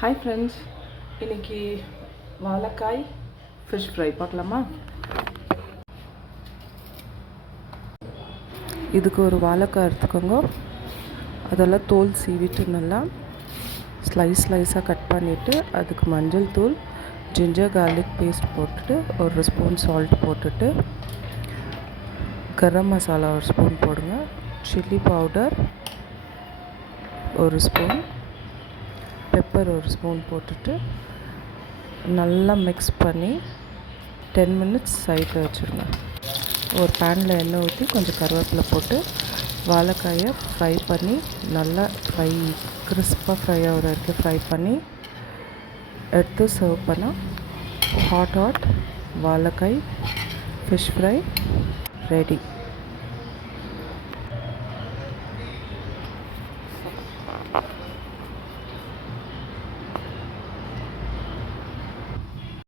Hi friends, இன்றைக்கி வாழைக்காய் fish fry பார்க்கலாமா? இதுக்கு ஒரு வாழைக்காய் எடுத்துக்கோங்க. அதெல்லாம் தோல் சீவிட்டு நல்லா ஸ்லைஸாக கட் பண்ணிவிட்டு அதுக்கு மஞ்சள் தூள், ஜிஞ்சர் கார்லிக் பேஸ்ட் போட்டுட்டு ஒரு ஸ்பூன் சால்ட் போட்டுட்டு கரம் மசாலா ஒரு ஸ்பூன் போடுங்க, சில்லி பவுடர் ஒரு ஸ்பூன், பெப்பர் ஒரு ஸ்பூன் போட்டுட்டு நல்லா மிக்ஸ் பண்ணி 10 மினிட்ஸ் சைடில் வச்சுருங்க. ஒரு பேனில் எண்ணெய் ஊற்றி கொஞ்சம் கருவேப்பிலை போட்டு வாழைக்காயை ஃப்ரை பண்ணி நல்லா கிறிஸ்பாக ஃப்ரை ஆகிற வரைக்கும் ஃப்ரை பண்ணி எடுத்து சர்வ் பண்ணால் ஹாட் வாழைக்காய் ஃபிஷ் ஃப்ரை ரெடி.